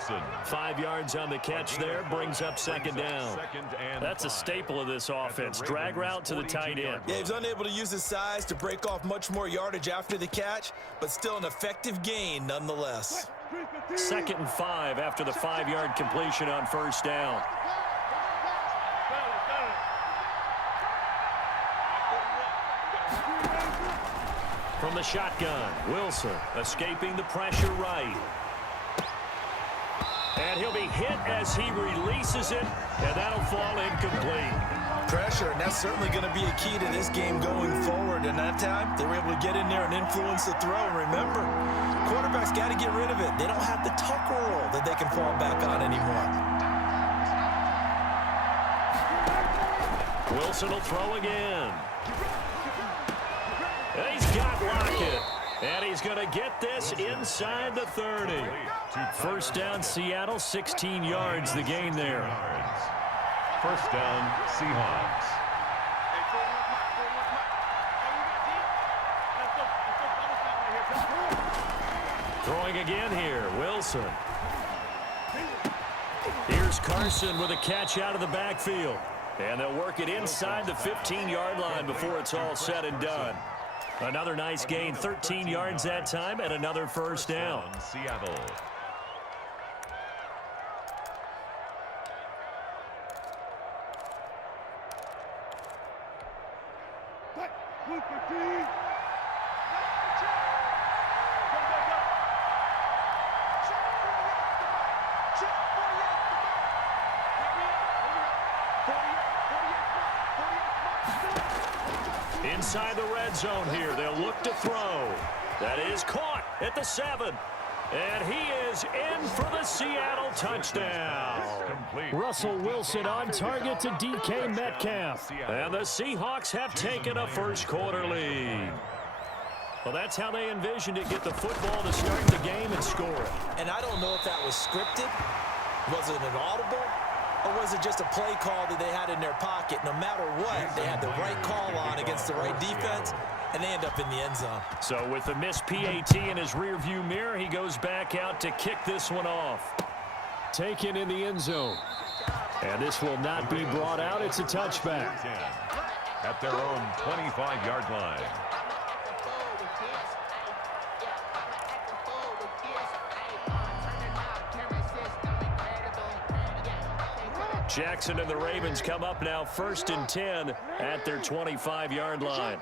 5 yards on the catch there, brings up second down. That's a staple of this offense. Drag route to the tight end. Yeah, he's unable to use his size to break off much more yardage after the catch, but still an effective gain nonetheless. 2nd and 5 after the 5-yard completion on first down. From the shotgun, Wilson escaping the pressure right. And he'll be hit as he releases it, and that'll fall incomplete. Pressure, and that's certainly going to be a key to this game going forward. And that time, they were able to get in there and influence the throw. And remember, quarterbacks got to get rid of it. They don't have the tuck roll that they can fall back on anymore. Wilson will throw again. He's got Lockett, and he's going to get this inside the 30. First down, Seattle, 16 yards the gain there. First down, Seahawks. Throwing again here, Wilson. Here's Carson with a catch out of the backfield. And they'll work it inside the 15-yard line before it's all said and done. Another nice gain, 13 yards that time, and another first down. Seattle. Inside the red zone here, they'll look to throw. That is caught at the 7. And he is in for the Seattle touchdown. Russell Wilson on target to DK Metcalf. And the Seahawks have taken a first-quarter lead. Well, that's how they envisioned it, get the football to start the game and score it. And I don't know if that was scripted. Was it an audible? Or was it just a play call that they had in their pocket? No matter what, they had the right call on against the right defense, and they end up in the end zone. So with the missed PAT in his rearview mirror, he goes back out to kick this one off. Taken in the end zone. And this will not be brought out. It's a touchback. At their own 25-yard line. Jackson and the Ravens come up now 1st and 10 at their 25-yard line.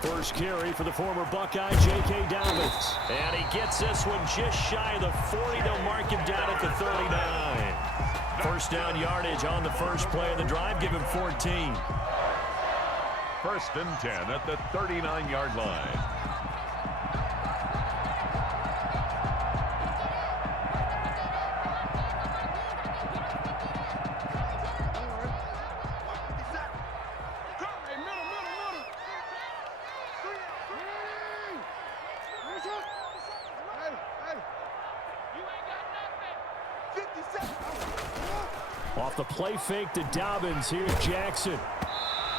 First carry for the former Buckeye, J.K. Dobbins. And he gets this one just shy of the 40. They'll mark him down at the 39. First down yardage on the first play of the drive. Give him 14. 1st and 10 at the 39-yard line. Off the play fake to Dobbins. Here's Jackson.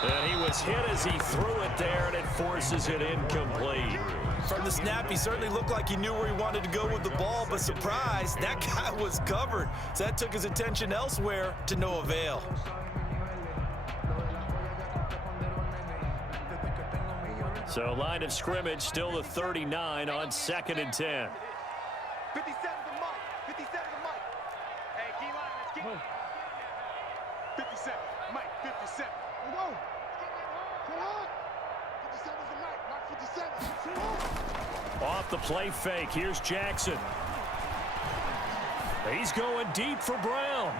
And he was hit as he threw it there, and it forces it incomplete. From the snap, he certainly looked like he knew where he wanted to go with the ball, but surprise, that guy was covered. So that took his attention elsewhere to no avail. So line of scrimmage still the 39 on 2nd and 10. 57 to Mike. 57 to Mike. Hey, G-line, let's get it. 57. Mike, 57. Come on. Come on. 57 to Mike. Mike, 57. Off the play fake. Here's Jackson. He's going deep for Brown.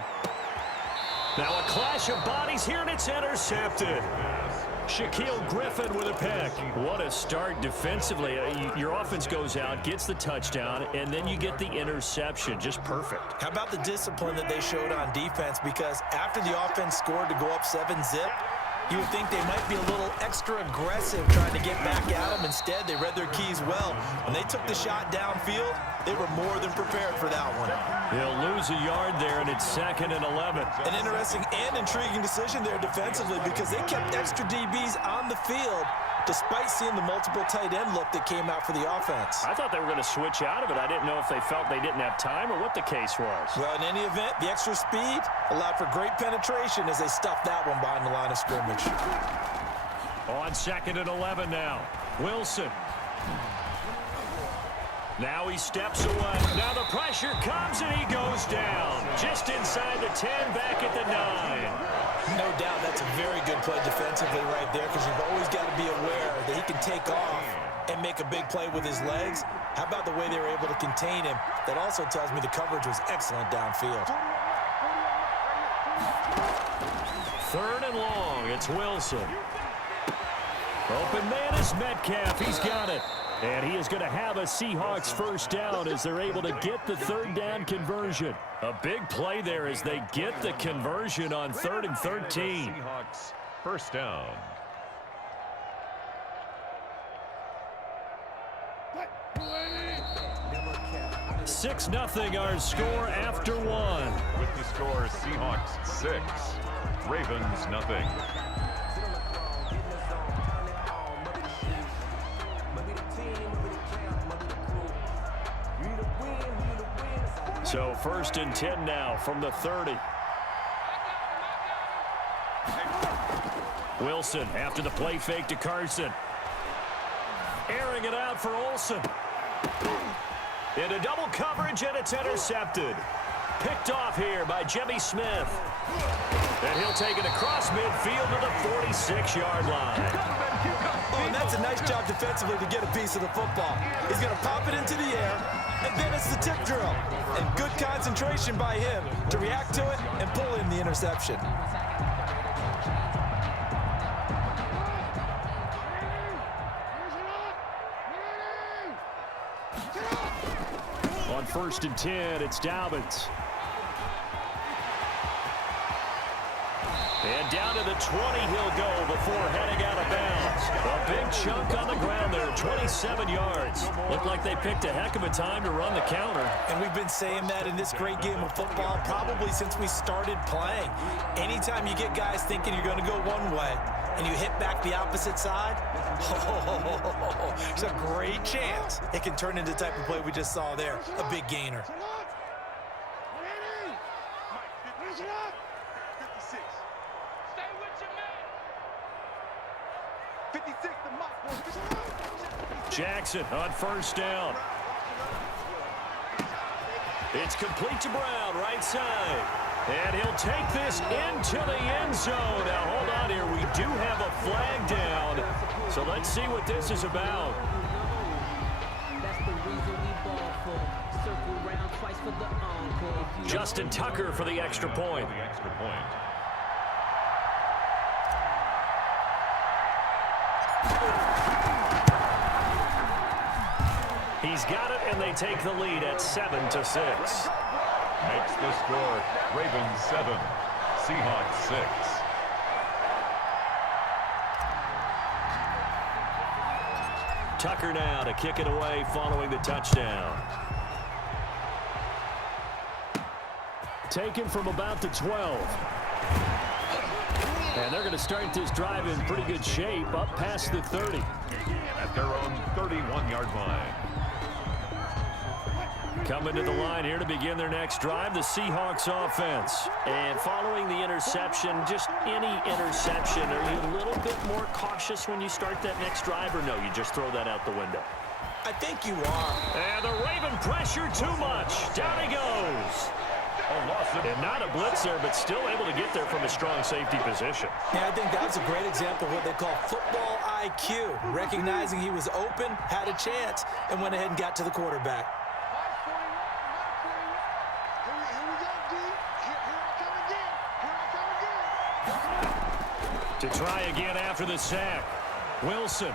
Now a clash of bodies here, and it's intercepted. Shaquille Griffin with a pick. What a start defensively. Your offense goes out, gets the touchdown, and then you get the interception. Just perfect. How about the discipline that they showed on defense? Because after the offense scored to go up 7-zip, You would think they might be a little extra aggressive trying to get back at him. Instead, they read their keys well. When they took the shot downfield, they were more than prepared for that one. He'll lose a yard there, and it's 2nd and 11. An interesting and intriguing decision there defensively because they kept extra DBs on the field despite seeing the multiple tight end look that came out for the offense. I thought they were going to switch out of it. I didn't know if they felt they didn't have time or what the case was. Well, in any event, the extra speed allowed for great penetration as they stuffed that one behind the line of scrimmage. On 2nd and 11 now. Wilson. Now he steps away. Now the pressure comes and he goes down. Just inside the 10, back at the 9. No doubt that's a very good play defensively right there because you've always got to be aware that he can take off and make a big play with his legs. How about the way they were able to contain him? That also tells me the coverage was excellent downfield. 3rd and long. It's Wilson. Open man is Metcalf. He's got it. And he is going to have a Seahawks first down as they're able to get the 3rd down conversion. A big play there as they get the conversion on 3rd and 13. Seahawks first down. Six nothing our score after 1. With the score, Seahawks 6, Ravens nothing. So 1st and 10 now from the 30. Wilson after the play fake to Carson. Airing it out for Olsen. Into double coverage, and it's intercepted. Picked off here by Jimmy Smith. And he'll take it across midfield to the 46-yard line. Oh, and that's a nice job defensively to get a piece of the football. He's going to pop it into the air, and then it's the tip drill. And good concentration by him to react to it and pull in the interception. On 1st and 10, it's Dobbins. And down to the 20 he'll go before heading out of bounds. A big chunk on the ground there, 27 yards. Looked like they picked a heck of a time to run the counter. And we've been saying that in this great game of football probably since we started playing. Anytime you get guys thinking you're going to go one way and you hit back the opposite side, there's a great chance it can turn into the type of play we just saw there, a big gainer. 56, the mark. Jackson on 1st down. It's complete to Brown, right side. And he'll take this into the end zone. Now, hold on here. We do have a flag down. So let's see what this is about. Justin Tucker for the extra point. He's got it, and they take the lead at 7-6. Makes the score Ravens 7, Seahawks 6. Tucker now to kick it away following the touchdown. Taken from about the 12. And they're going to start this drive in pretty good shape up past the 30. At their own 31-yard line. Coming to the line here to begin their next drive, the Seahawks offense. And following the interception, just any interception, are you a little bit more cautious when you start that next drive, or no, you just throw that out the window? I think you are. And the Raven pressure too much. Down he goes. And not a blitz there, but still able to get there from a strong safety position. Yeah, I think that's a great example of what they call football IQ. Recognizing he was open, had a chance, and went ahead and got to the quarterback. To try again after the sack. Wilson.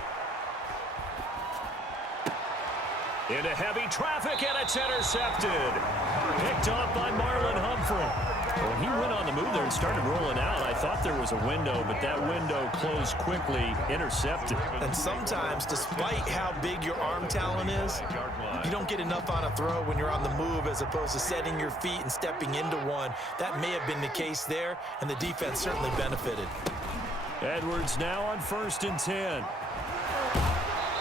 Into heavy traffic, and it's intercepted. Picked off by Marlon Humphrey. When he went on the move there and started rolling out, I thought there was a window, but that window closed quickly, intercepted. And sometimes, despite how big your arm talent is, you don't get enough on a throw when you're on the move as opposed to setting your feet and stepping into one. That may have been the case there, and the defense certainly benefited. Edwards now on 1st and 10.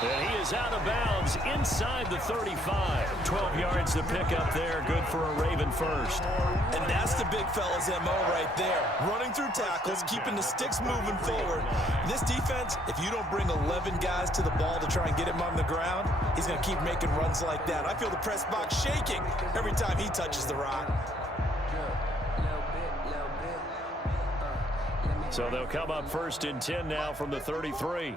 And he is out of bounds inside the 35. 12 yards to pick up there. Good for a Raven first. And that's the big fella's MO right there. Running through tackles, keeping the sticks moving forward. This defense, if you don't bring 11 guys to the ball to try and get him on the ground, he's going to keep making runs like that. I feel the press box shaking every time he touches the rock. So they'll come up 1st and 10 now from the 33.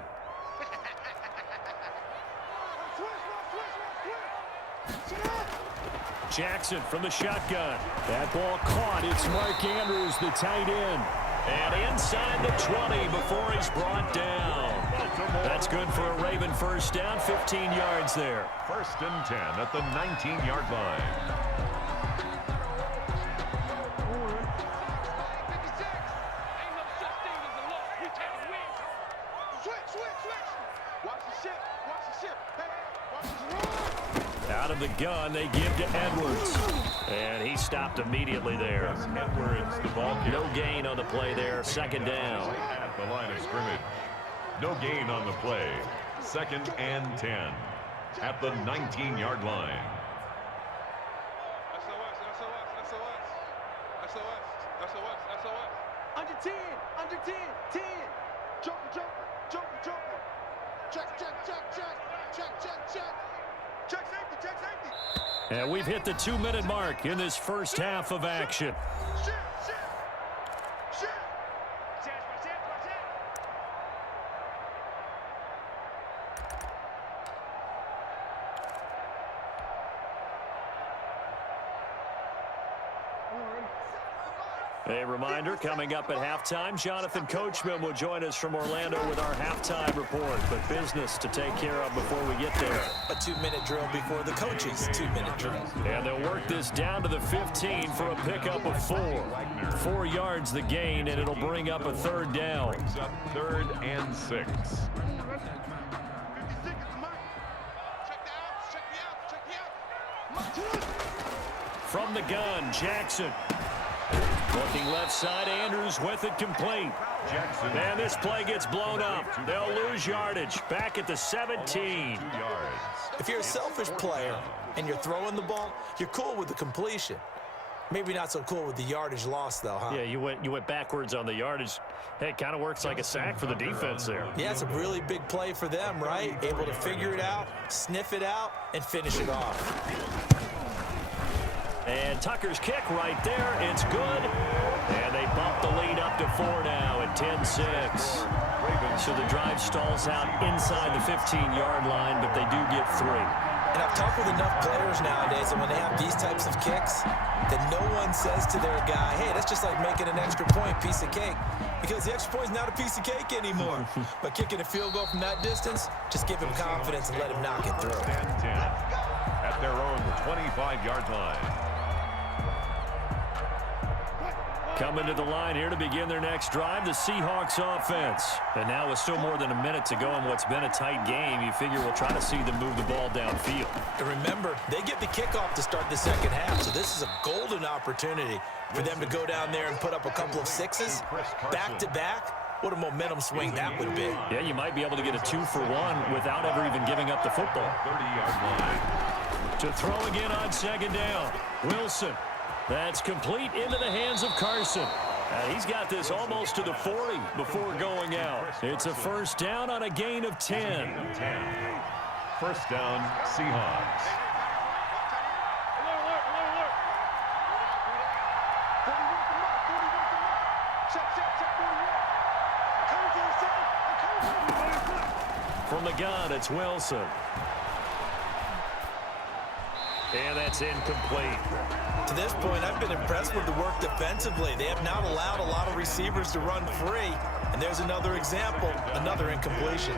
Jackson from the shotgun. That ball caught. It's Mark Andrews, the tight end. And inside the 20 before he's brought down. That's good for a Raven first down, 15 yards there. 1st and 10 at the 19-yard line. Out of the gun, they give to Edwards. And he stopped immediately there. Edwards, the ball carrier. No gain on the play there. 2nd down. At the line of scrimmage. No gain on the play. 2nd and 10 at the 19-yard line. Under 10, under 10, 10. Joker, joker, joker, joker. Check, check, check, check, check, check, check. Check safety, check safety. And we've hit the 2-minute mark in this first half of action. Shit, shit, shit. A reminder, coming up at halftime, Jonathan Coachman will join us from Orlando with our halftime report. But business to take care of before we get there. A 2-minute drill before the coaches' 2-minute drill. And they'll work this down to the 15 for a pickup of 4. 4 yards the gain, and it'll bring up a 3rd down. Brings up 3rd and 6. 56 is mine. Check the outs, check the outs, check the outs. From the gun, Jackson. Looking left side, Andrews with it complete. Jackson. And this play gets blown up. They'll lose yardage. Back at the 17. 2 yards. If you're a selfish player and you're throwing the ball, you're cool with the completion. Maybe not so cool with the yardage loss, though, huh? Yeah, you went backwards on the yardage. Hey, it kind of works like a sack for the defense there. Yeah, it's a really big play for them, right? Able to figure it out, sniff it out, and finish it off. And Tucker's kick right there. It's good. And they bump the lead up to 4 now at 10-6. So the drive stalls out inside the 15-yard line, but they do get 3. And I've talked with enough players nowadays that when they have these types of kicks, that no one says to their guy, hey, that's just like making an extra point, piece of cake. Because the extra point is not a piece of cake anymore. But kicking a field goal from that distance, just give him confidence and let him knock it through. 10 at their own 25-yard line. Coming to the line here to begin their next drive, the Seahawks offense. And now with still more than a minute to go in what's been a tight game, you figure we'll try to see them move the ball downfield. And remember, they get the kickoff to start the second half, so this is a golden opportunity for them to go down there and put up a couple of 6s back-to-back. What a momentum swing that would be. Yeah, you might be able to get a 2-for-1 without ever even giving up the football. 30-yard line. To throw again on 2nd down. Wilson. That's complete into the hands of Carson. He's got this almost to the 40 before going out. It's a 1st down on a gain of 10. 1st down, Seahawks. From the gun, it's Wilson. And that's incomplete. To this point, I've been impressed with the work defensively. They have not allowed a lot of receivers to run free. And there's another example, another incompletion.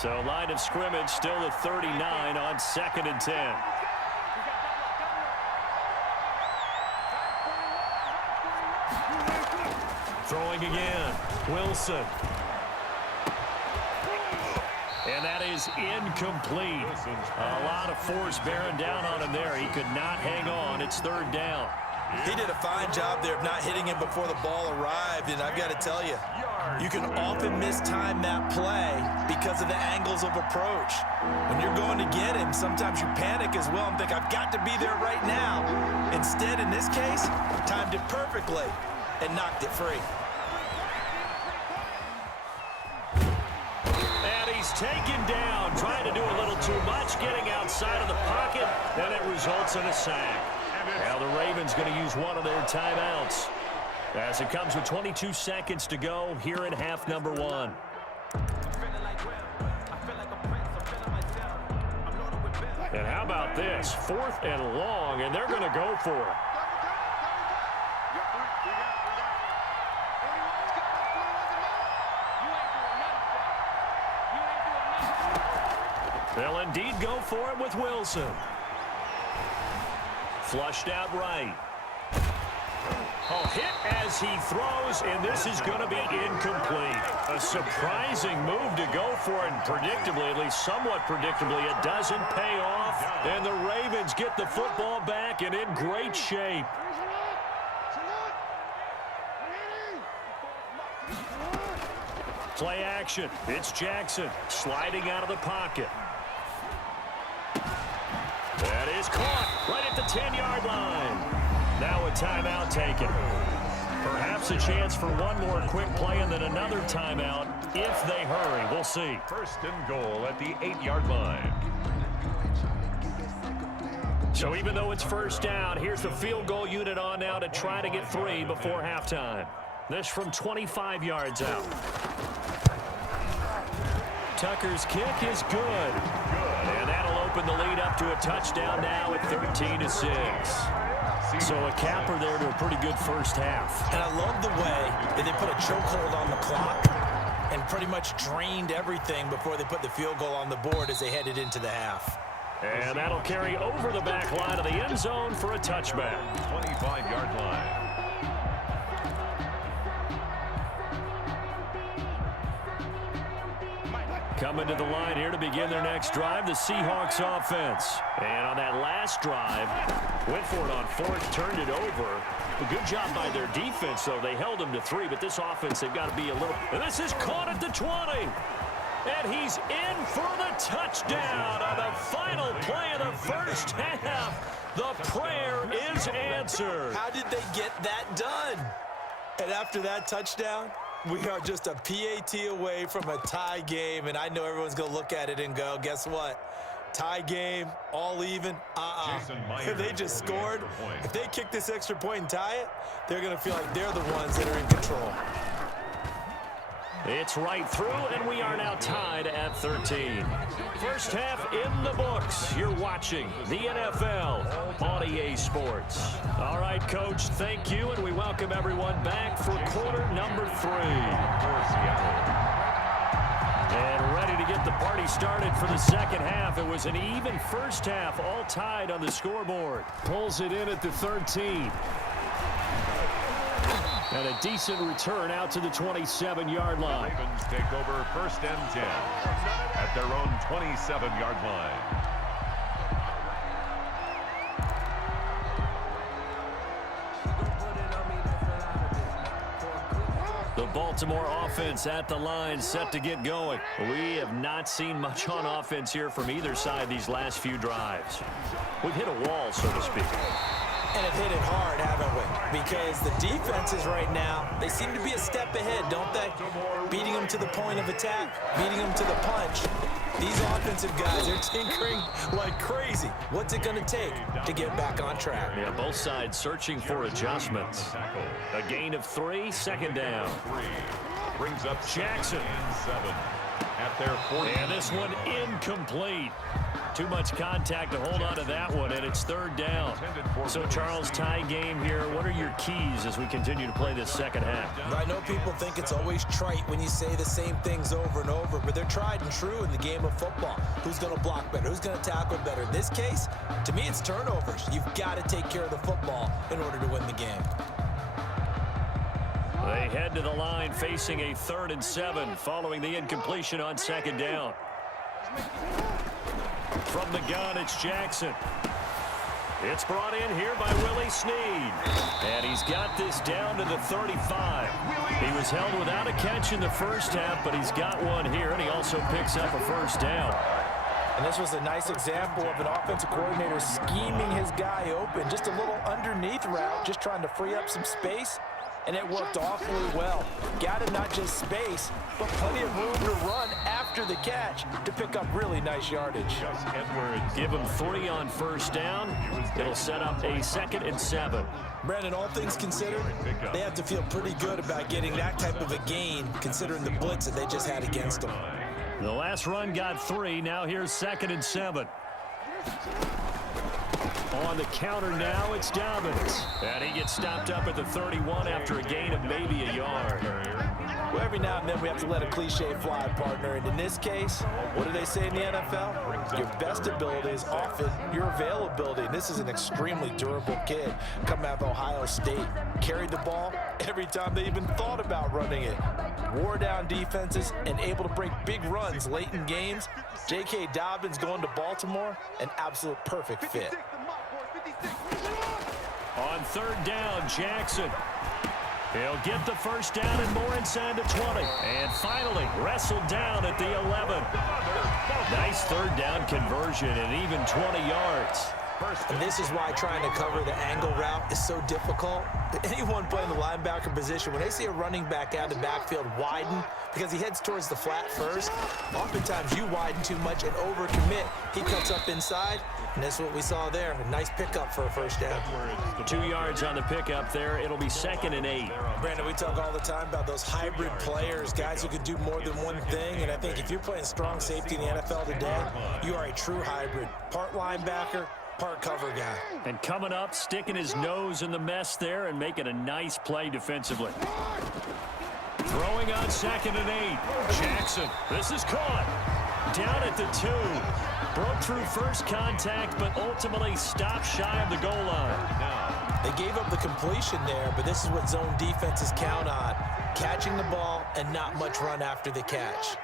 So line of scrimmage still at 39 on 2nd and 10. Throwing again. Wilson. And that is incomplete. A lot of force bearing down on him there. He could not hang on. It's third down. He did a fine job there of not hitting him before the ball arrived, and I've got to tell you, you can often mistime that play because of the angles of approach. When you're going to get him, sometimes you panic as well and think, I've got to be there right now. Instead, in this case, timed it perfectly and knocked it free. And he's taken down, trying to do a little too much, getting outside of the pocket, and it results in a sack. Now the Ravens going to use one of their timeouts as it comes with 22 seconds to go here in half number one. And how about this? 4th and long, and they're going to go for it. They'll indeed go for it with Wilson. Flushed out right. Oh, hit as he throws, and this is going to be incomplete. A surprising move to go for it, and predictably, at least somewhat predictably, it doesn't pay off. And the Ravens get the football back and in great shape. Play action. It's Jackson sliding out of the pocket. That is caught right at the 10-yard line. Now a timeout taken. Perhaps a chance for one more quick play and then another timeout if they hurry. We'll see. First and goal at the 8-yard line. So even though it's first down, here's the field goal unit on now to try to get 3 before halftime. This from 25 yards out. Tucker's kick is good. And that'll open the lead up to a touchdown now at 13-6. So a capper there to a pretty good first half. And I love the way that they put a chokehold on the clock and pretty much drained everything before they put the field goal on the board as they headed into the half. And that'll carry over the back line of the end zone for a touchback. 25-yard line. Coming to the line here to begin their next drive, the Seahawks offense. And on that last drive, went for it on 4th, turned it over. A good job by their defense, though. They held them to 3, but this offense, they've got to be a little... And this is caught at the 20. And he's in for the touchdown on the final play of the first half. The prayer is answered. How did they get that done? And after that touchdown, we are just a PAT away from a tie game, and I know everyone's going to look at it and go, guess what? Tie game, all even, If they just scored, if they kick this extra point and tie it, they're going to feel like they're the ones that are in control. It's right through, and we are now tied at 13. First half in the books. You're watching the NFL on EA Sports. All right, Coach, thank you, and we welcome everyone back for quarter number 3. And ready to get the party started for the second half. It was an even first half, all tied on the scoreboard. Pulls it in at the 13. And a decent return out to the 27-yard line. Ravens take over first and 10 at their own 27-yard line. The Baltimore offense at the line, set to get going. We have not seen much on offense here from either side these last few drives. We've hit a wall, so to speak. And it hit it hard, haven't we? Because the defenses right now, they seem to be a step ahead, don't they? Beating them to the point of attack, beating them to the punch. These offensive guys are tinkering like crazy. What's it going to take to get back on track? Yeah, both sides searching for adjustments. A gain of 3, second down. Brings up Jackson. And 7 at their 40. And this one incomplete. Too much contact to hold on to that one, and it's third down. So, Charles, tie game here. What are your keys as we continue to play this second half? I know people think it's always trite when you say the same things over and over, but they're tried and true in the game of football. Who's going to block better? Who's going to tackle better? In this case, to me, it's turnovers. You've got to take care of the football in order to win the game. They head to the line facing a 3rd and 7 following the incompletion on 2nd down. From the gun, it's Jackson. It's brought in here by Willie Snead. And he's got this down to the 35. He was held without a catch in the first half, but he's got one here, and he also picks up a 1st down. And this was a nice example of an offensive coordinator scheming his guy open. Just a little underneath route, just trying to free up some space, and it worked awfully well. Got him not just space, but plenty of room to run after the catch to pick up really nice yardage. Give him 3 on 1st down. It'll set up a 2nd and 7. Brandon, all things considered, they have to feel pretty good about getting that type of a gain, considering the blitz that they just had against them. The last run got 3. Now here's 2nd and 7. On the counter now, it's Dobbins. And he gets stopped up at the 31 after a gain of maybe a yard. Well, every now and then we have to let a cliche fly, partner. And in this case, what do they say in the NFL? Your best ability is often your availability. And this is an extremely durable kid coming out of Ohio State. Carried the ball every time they even thought about running it. Wore down defenses and able to break big runs late in games. J.K. Dobbins going to Baltimore, an absolute perfect fit. On 3rd down, Jackson. He'll get the 1st down and more inside the 20. And finally, wrestled down at the 11. Nice 3rd down conversion and even 20 yards. And this is why trying to cover the angle route is so difficult. Anyone playing the linebacker position, when they see a running back out of the backfield widen because he heads towards the flat first, oftentimes you widen too much and overcommit. He cuts up inside, and that's what we saw there. A nice pickup for a 1st down. 2 yards on the pickup there. It'll be 2nd and 8. Brandon, we talk all the time about those hybrid players, guys who could do more than one thing. And I think if you're playing strong safety in the NFL today, you are a true hybrid. Part linebacker, part cover guy. And coming up, sticking his nose in the mess there and making a nice play defensively. Throwing on 2nd and 8. Jackson, this is caught. Down at the 2. Broke through first contact, but ultimately stopped shy of the goal line. They gave up the completion there, but this is what zone defenses count on. Catching the ball and not much run after the catch.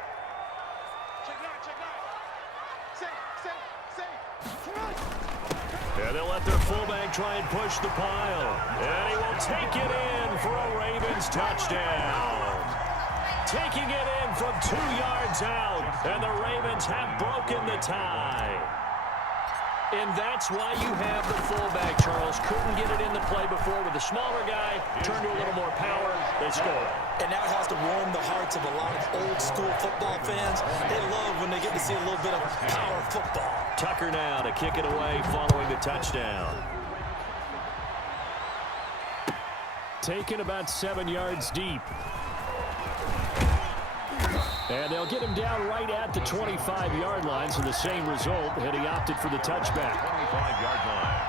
And they'll let their fullback try and push the pile. And he will take it in for a Ravens touchdown. Taking it in from 2 yards out. And the Ravens have broken the tie. And that's why you have the fullback, Charles. Couldn't get it in the play before with a smaller guy. Turned to a little more power. They score. And that has to warm the hearts of a lot of old school football fans. They love when they get to see a little bit of power football. Tucker now to kick it away following the touchdown. Taken about 7 yards deep. And they'll get him down right at the 25-yard line, so the same result, and he opted for the touchback. 25-yard line.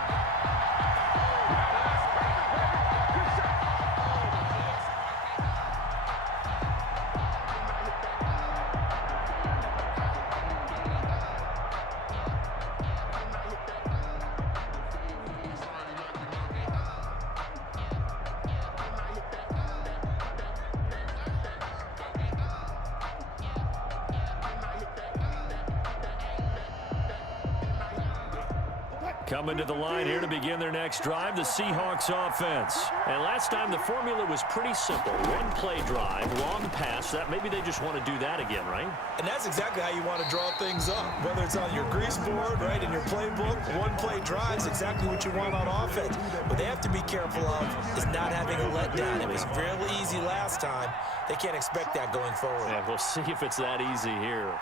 Coming to the line here to begin their next drive, the Seahawks offense. And last time the formula was pretty simple. One play drive, long pass. That maybe they just want to do that again, right? And that's exactly how you want to draw things up. Whether it's on your grease board, right, in your playbook, one play drive is exactly what you want on offense. What they have to be careful of is not having a letdown. It was fairly easy last time. They can't expect that going forward. Yeah, we'll see if it's that easy here.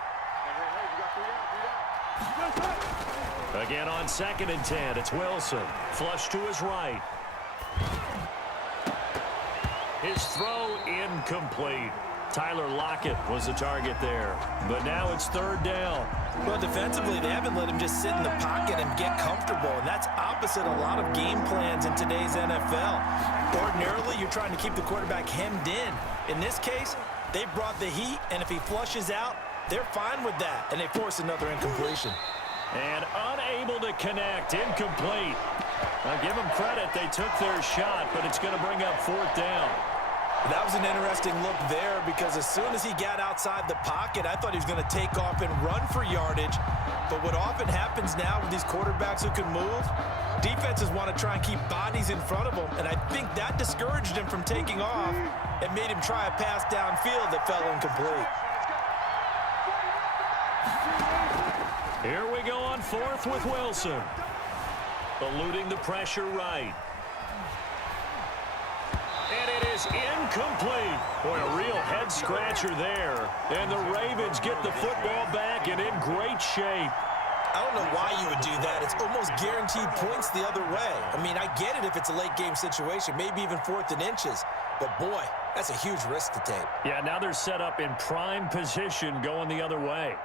Again on 2nd and 10, it's Wilson. Flush to his right. His throw incomplete. Tyler Lockett was the target there. But now it's 3rd down. Well, defensively, they haven't let him just sit in the pocket and get comfortable, and that's opposite a lot of game plans in today's NFL. Ordinarily, you're trying to keep the quarterback hemmed in. In this case, they brought the heat, and if he flushes out, they're fine with that, and they force another incompletion. And unable to connect, incomplete. Now give them credit, they took their shot, but it's going to bring up 4th down. That was an interesting look there because as soon as he got outside the pocket, I thought he was going to take off and run for yardage. But what often happens now with these quarterbacks who can move, defenses want to try and keep bodies in front of them, and I think that discouraged him from taking off and made him try a pass downfield that fell incomplete. Here we go on fourth with Wilson. Eluding the pressure right. And it is incomplete. Boy, a real head-scratcher there. And the Ravens get the football back and in great shape. I don't know why you would do that. It's almost guaranteed points the other way. I mean, I get it if it's a late-game situation, maybe even 4th and inches. But, boy, that's a huge risk to take. Yeah, now they're set up in prime position going the other way.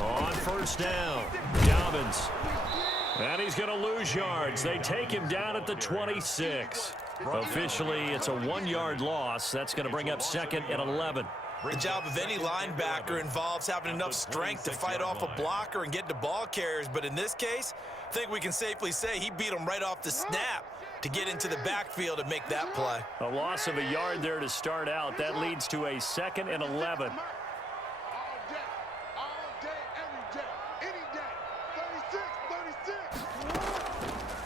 On first down, Dobbins. And he's going to lose yards. They take him down at the 26. Officially, it's a 1-yard loss. That's going to bring up 2nd and 11. The job of any linebacker involves having enough strength to fight off a blocker and get to ball carriers. But in this case, I think we can safely say he beat him right off the snap to get into the backfield and make that play. A loss of a yard there to start out. That leads to a 2nd and 11.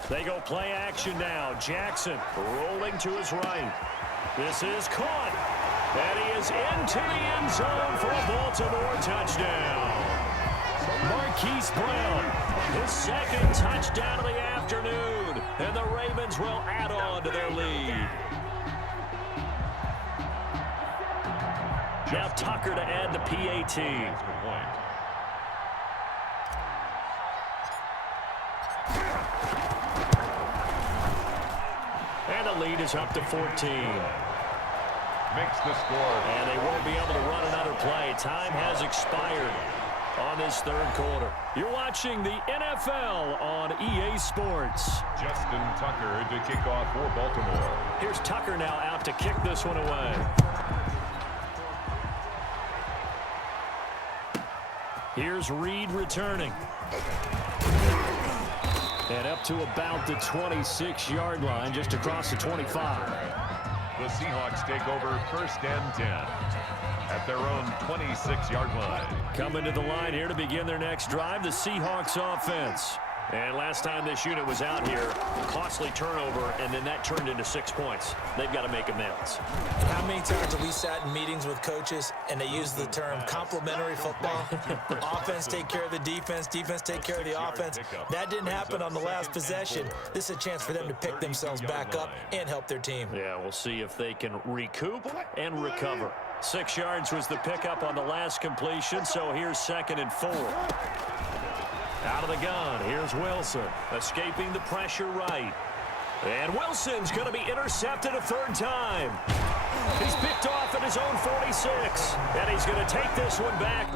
They go play action now. Jackson rolling to his right. This is caught. And he is into the end zone for a Baltimore touchdown. Marquise Brown, his 2nd touchdown of the afternoon. And the Ravens will add on to their lead. Now Tucker to add the PAT. And the lead is up to 14. Makes the score. And they won't be able to run another play. Time has expired on this 3rd quarter. You're watching the NFL on EA Sports. Justin Tucker to kick off for Baltimore. Here's Tucker now out to kick this one away. Here's Reed returning. And up to about the 26-yard line, just across the 25. The Seahawks take over 1st and 10 at their own 26-yard line. Coming to the line here to begin their next drive, the Seahawks offense. And last time this unit was out here, costly turnover, and then that turned into 6 points. They've got to make amends. And how many times have we sat in meetings with coaches and they use the term complementary football? Offense take care of the defense, defense take care of the offense. That didn't happen on the last possession. This is a chance for them to pick themselves back up and help their team. Yeah, we'll see if they can recoup and recover. 6 yards was the pickup on the last completion, so here's 2nd and 4. Out of the gun, here's Wilson, escaping the pressure right. And Wilson's going to be intercepted a 3rd time. He's picked off at his own 46, and he's going to take this one back.